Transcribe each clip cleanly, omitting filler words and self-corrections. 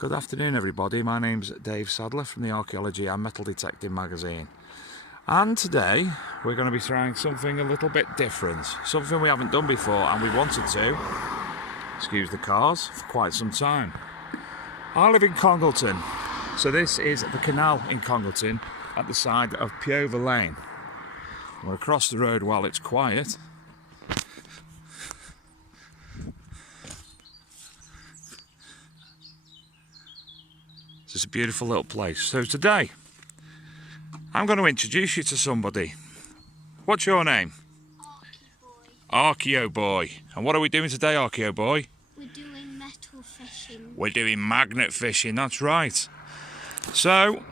Good afternoon everybody, my name's Dave Sadler from the Archaeology and Metal Detecting magazine, and today we're going to be trying something a little bit different, something we haven't done before, and we wanted to, excuse the cars, for quite some time. I live in Congleton, so this is the canal in Congleton at the side of Piover Lane. We're across the road while it's quiet. It's a beautiful little place. So today, I'm going to introduce you to somebody. What's your name? Archaeo Boy. And what are we doing today, Archaeo Boy? We're doing metal fishing. We're doing magnet fishing, that's right. So,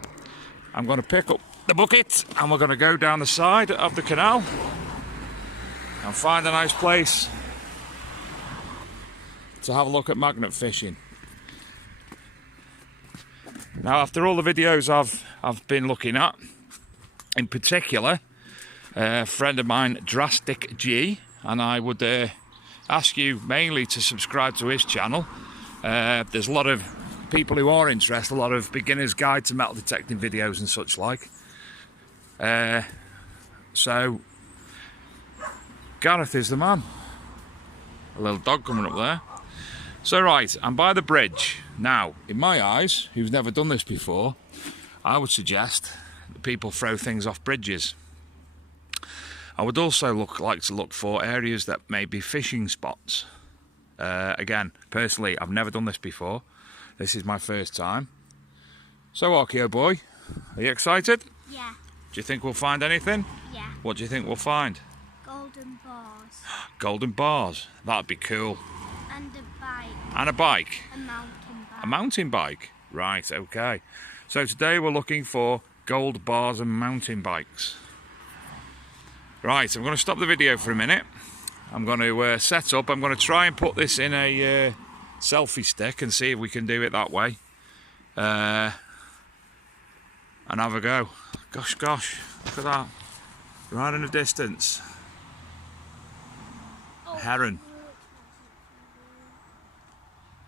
I'm going to pick up the bucket and we're going to go down the side of the canal and find a nice place to have a look at magnet fishing. Now, after all the videos I've been looking at, in particular, a friend of mine, Drastic G, and I would ask you mainly to subscribe to his channel. There's a lot of people who are interested, a lot of beginner's guide to metal detecting videos and such like. So, Gareth is the man. A little dog coming up there. So right, I'm by the bridge. Now, in my eyes, who's never done this before, I would suggest that people throw things off bridges. I would also like to look for areas that may be fishing spots. Again, personally, I've never done this before. This is my first time. So, Archaeo Boy, are you excited? Yeah. Do you think we'll find anything? Yeah. What do you think we'll find? Golden bars. Golden bars. That'd be cool. And a bike. And a bike. A mountain bike. A mountain bike. Right, okay. So today we're looking for gold bars and mountain bikes. Right, I'm going to stop the video for a minute. I'm going to set up. I'm going to try and put this in a selfie stick and see if we can do it that way. And have a go. Gosh, look at that. Right in the distance. A heron.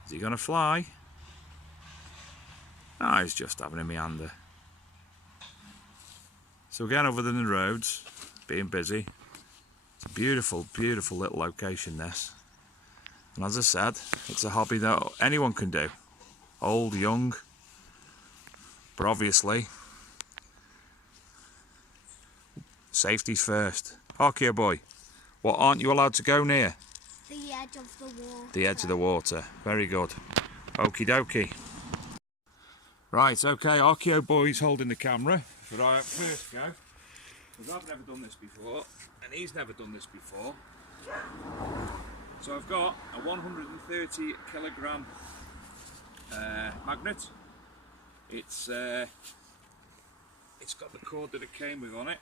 Is he going to fly? No, he's just having a meander. So again, other than the roads, being busy, it's a beautiful, beautiful little location this. And as I said, it's a hobby that anyone can do. Old, young, but obviously, safety's first. Archaeo Boy, what aren't you allowed to go near? The edge of the water. The edge of the water. Very good. Okie dokie. Right, okay, Archaeo Boy's holding the camera for our first go. Because I've never done this before, and he's never done this before. So I've got a 130 kilogram magnet. It's got the cord that it came with on it,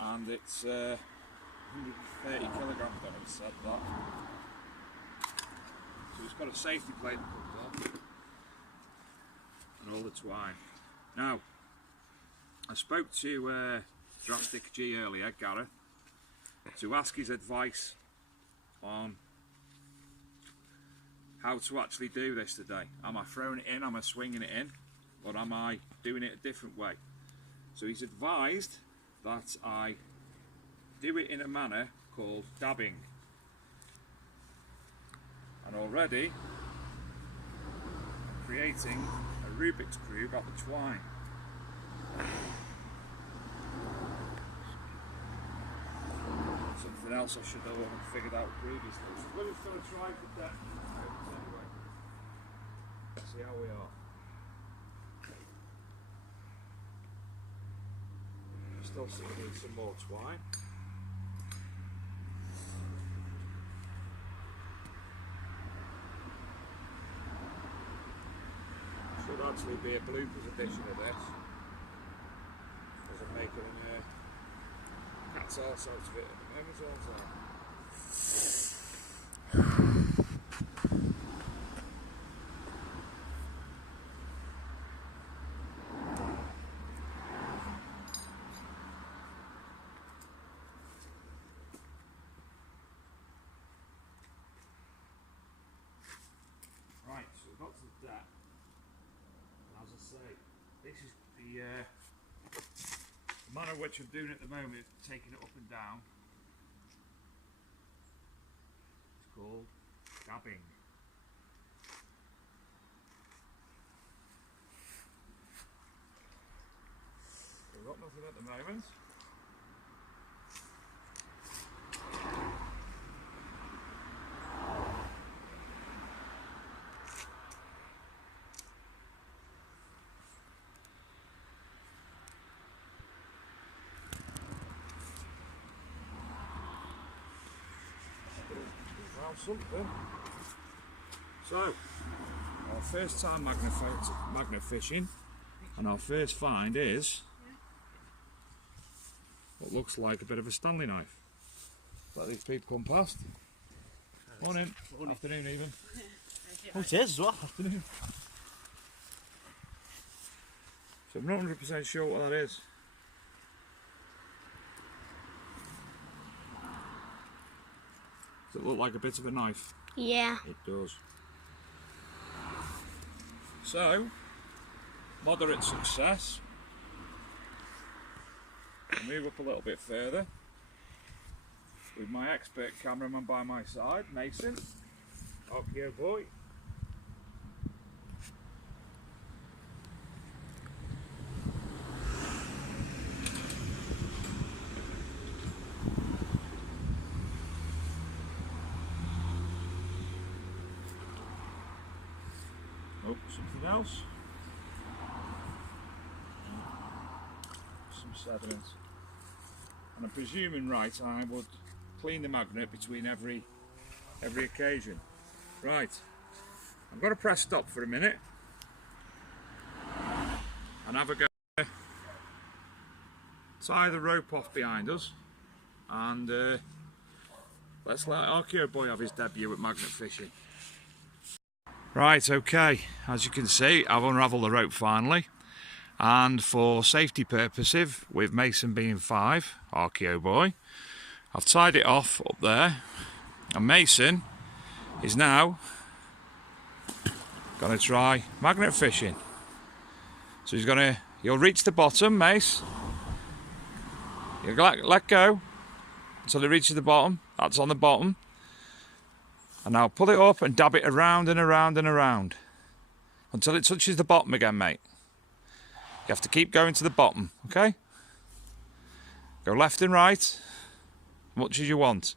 and it's 130 kilograms, I don't know if it said that. So it's got a safety plate that comes off, and all the twine. Now, I spoke to Drastic G earlier, Gareth, to ask his advice on how to actually do this today. Am I throwing it in, am I swinging it in, or am I doing it a different way? So he's advised that I do it in a manner called dabbing. And already I'm creating a Rubik's Cube out the twine. Something else I should have figured out previously. We're just going to try for depth anyway. Let's see how we are. Still seeing some more twine. Should actually be a bloopers edition of this, because I'm making a cat's arse out of it at the moment, aren't I? Right, so we've got to the the manner which I'm doing at the moment is taking it up and down. It's called dabbing. We've got nothing at the moment. Something. So, our first time magnet fishing, and our first find is what looks like a bit of a Stanley knife. Let these people come past. Morning. Afternoon even. Oh, it is as well. Afternoon. So I'm not 100% sure what that is. Does it look like a bit of a knife? Yeah. It does. So, moderate success. I'll move up a little bit further with my expert cameraman by my side, Mason, Archaeo boy. Oh, something else. Some sediment. And I'm presuming, right, I would clean the magnet between every occasion. Right, I'm going to press stop for a minute and have a go. Tie the rope off behind us and let's let Archaeo boy have his debut at magnet fishing. Right, okay, as you can see, I've unravelled the rope finally, and for safety purposes, with Mason being 5, Archaeo boy, I've tied it off up there, and Mason is now going to try magnet fishing. So he'll reach the bottom, Mace, you'll let go until it reaches the bottom, that's on the bottom. And now pull it up and dab it around and around and around until it touches the bottom again, mate. You have to keep going to the bottom, okay? Go left and right, as much as you want.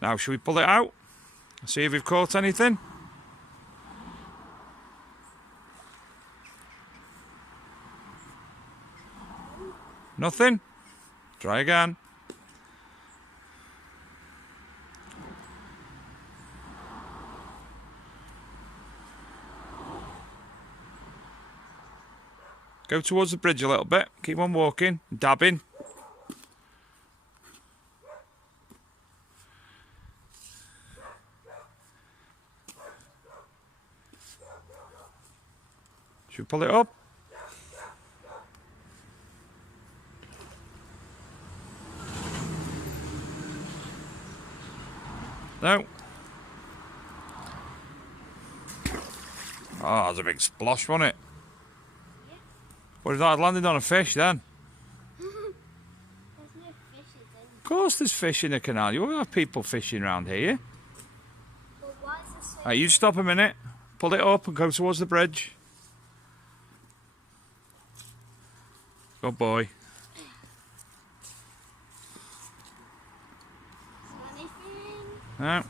Now, should we pull it out? See if we've caught anything? Nothing? Try again. Go towards the bridge a little bit. Keep on walking, dabbing. Should we pull it up? No. Oh, that's a big splosh, wasn't it? Yeah. What if that had landed on a fish then? There's no fishes in. Of course there's fish in the canal. You won't have people fishing around here. But why is this so... Right, you stop a minute. Pull it up and go towards the bridge. Good boy. Anything? No.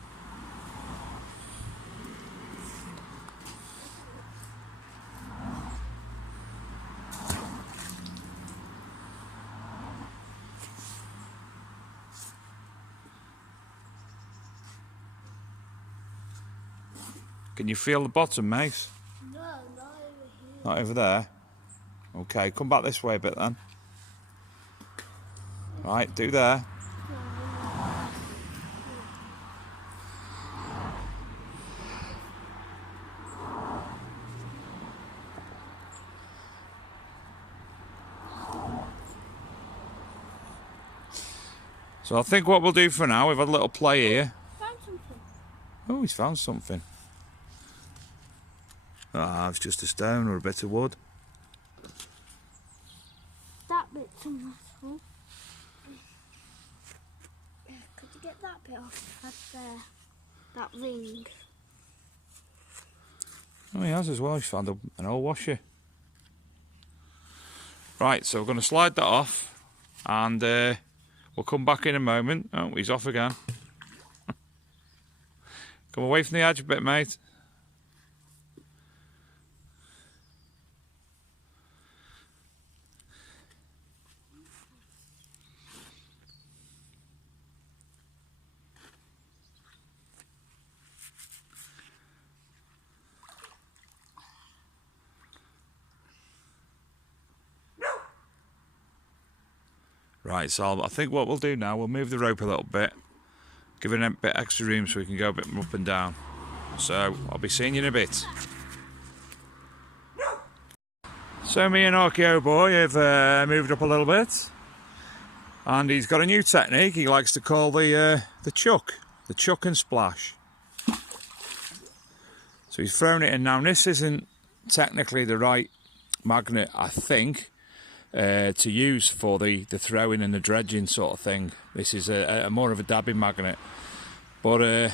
Can you feel the bottom, Mace? No, not over here. Not over there? Okay, come back this way a bit then. Right, do there. So I think what we'll do for now, we've had a little play here. Found something. Oh, he's found something. Ah, it's just a stone or a bit of wood. That bit's a metal. Could you get that bit off there? That ring. Oh, he has as well. He's found an old washer. Right, so we're going to slide that off, and we'll come back in a moment. Oh, he's off again. Come away from the edge a bit, mate. Right, so I think what we'll do now, we'll move the rope a little bit, give it a bit extra room so we can go a bit more up and down. So I'll be seeing you in a bit. So me and Archaeo boy have moved up a little bit, and he's got a new technique he likes to call the chuck and splash. So he's thrown it in. Now this isn't technically the right magnet, I think, to use for the throwing and the dredging sort of thing. This is a more of a dabbing magnet, but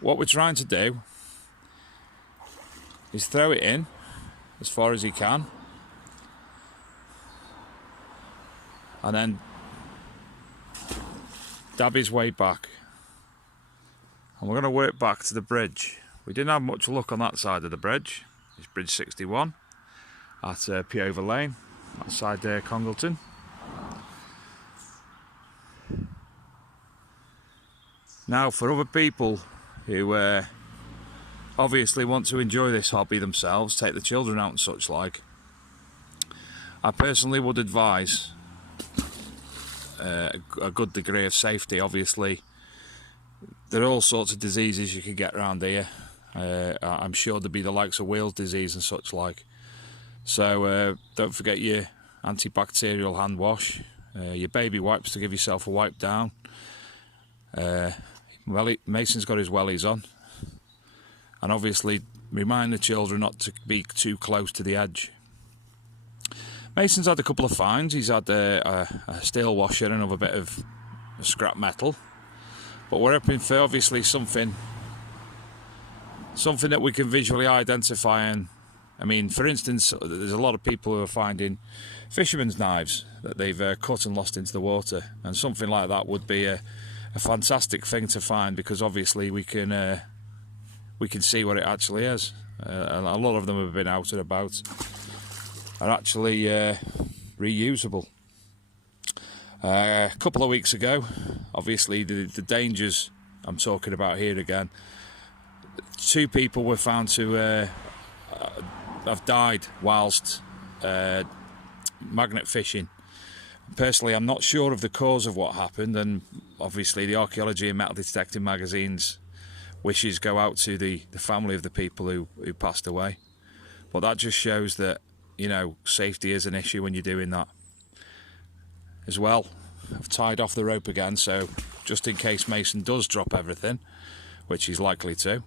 what we're trying to do is throw it in as far as he can, and then dab his way back, and we're going to work back to the bridge. We didn't have much luck on that side of the bridge. It's Bridge 61 at Piover Lane, outside Congleton. Now, for other people who obviously want to enjoy this hobby themselves, take the children out and such like, I personally would advise a good degree of safety. Obviously, there are all sorts of diseases you can get around here. I'm sure there'd be the likes of wheals disease and such like. So don't forget your antibacterial hand wash, your baby wipes to give yourself a wipe down. Mason's got his wellies on, and obviously remind the children not to be too close to the edge. Mason's had a couple of finds. He's had a steel washer and another bit of scrap metal, but we're hoping for obviously something that we can visually identify. And I mean, for instance, there's a lot of people who are finding fishermen's knives that they've cut and lost into the water, and something like that would be a fantastic thing to find, because obviously we can see what it actually is. A lot of them have been out and about, are actually reusable. A couple of weeks ago, obviously the dangers I'm talking about here again, 2 people were found to have died whilst magnet fishing. Personally, I'm not sure of the cause of what happened, and obviously the Archaeology and Metal Detecting magazine's wishes go out to the family of the people who passed away. But that just shows that, you know, safety is an issue when you're doing that. As well, I've tied off the rope again, so just in case Mason does drop everything, which he's likely to,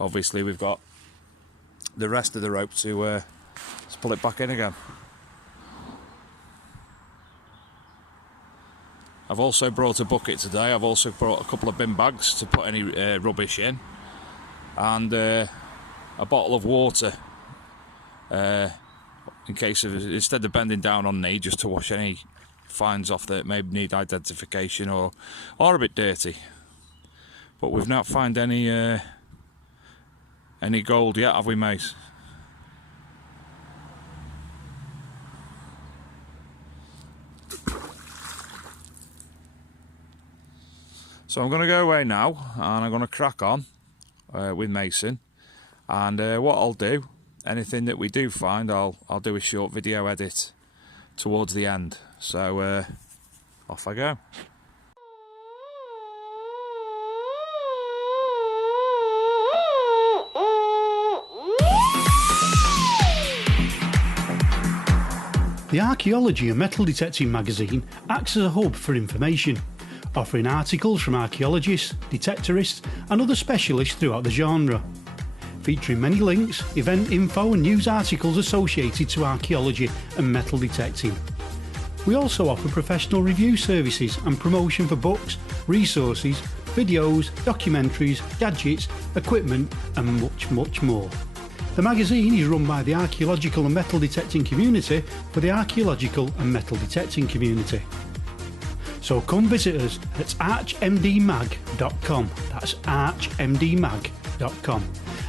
obviously we've got the rest of the rope to pull it back in again. I've also brought a bucket today. I've also brought a couple of bin bags to put any rubbish in, and a bottle of water in case of, instead of bending down on knee, just to wash any finds off that may need identification or are a bit dirty. But we've not found any gold yet, have we, mate? So I'm going to go away now, and I'm going to crack on with Mason. And what I'll do, anything that we do find, I'll do a short video edit towards the end. So off I go. The Archaeology and Metal Detecting magazine acts as a hub for information, offering articles from archaeologists, detectorists and other specialists throughout the genre. featuring many links, event info and news articles associated to archaeology and metal detecting. We also offer professional review services and promotion for books, resources, videos, documentaries, gadgets, equipment and much more. The magazine is run by the archaeological and metal detecting community for the archaeological and metal detecting community. So come visit us at archmdmag.com, that's archmdmag.com,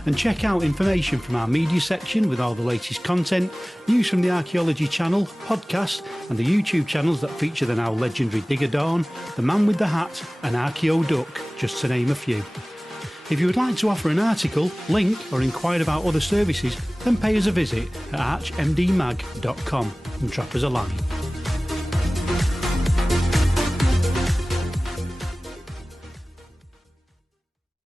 and check out information from our media section with all the latest content, news from the Archaeology channel, podcast and the YouTube channels that feature the now legendary Digger Dawn, the Man with the Hat and Archeo Duck, just to name a few. If you would like to offer an article, link or inquire about other services, then pay us a visit at archmdmag.com and drop us a line.